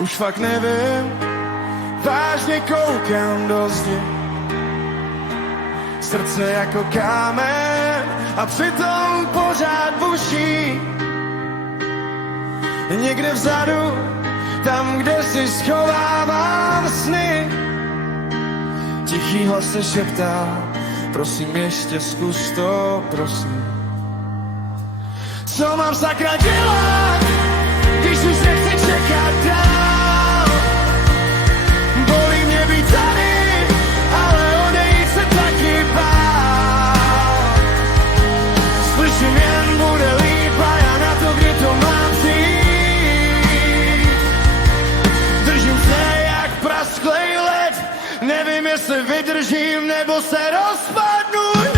Už fakt nevím, vážně koukám do zdi. Srdce jako kámen a přitom pořád buší. Někde vzadu, tam, kde si schovávám sny. Tichý hlas se šeptá, prosím ještě zkus to, prosím. Co mám sakra dělat, když už nechci čekat dál? Bolí mě být tady, ale odejít se taky bál. Slyším jen bude líp a já na to, kdy to mám vzít. Držím se jak prasklej led, nevím jestli vydržím nebo se rozpadnu.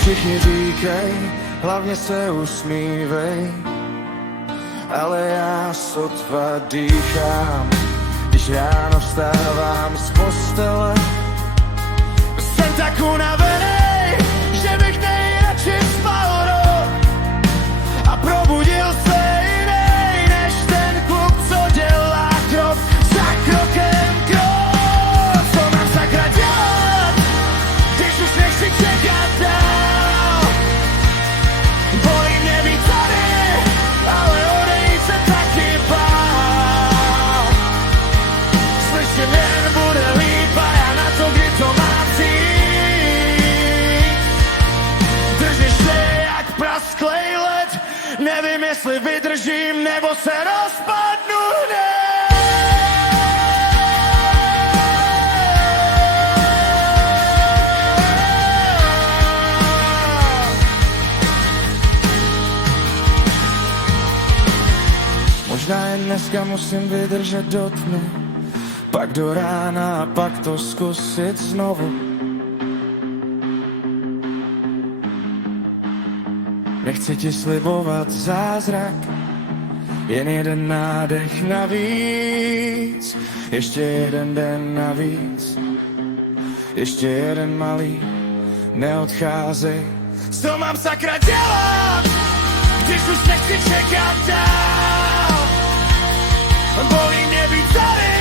Všichni říkaj, hlavně se usmívej, ale já sotva dýchám, když ráno vstávám z postele. Jsem tak unavenej, že bych nejradši spal rok a probudil se jinej, než ten kluk, co dělá krok za krokem krok. Co mám sakra dělat, když už nechci čekat dál? Prasklej led, nevím jestli vydržím nebo se rozpadnu hned. Možná jen dneska musím vydržet do tmy, pak do rána a pak to zkusit znovu. Nechci ti slibovat zázrak, jen jeden nádech navíc, ještě jeden den navíc, ještě jeden malý, neodcházej. Co mám sakra dělat, když už nechci čekat dál? Bolí mě být tady,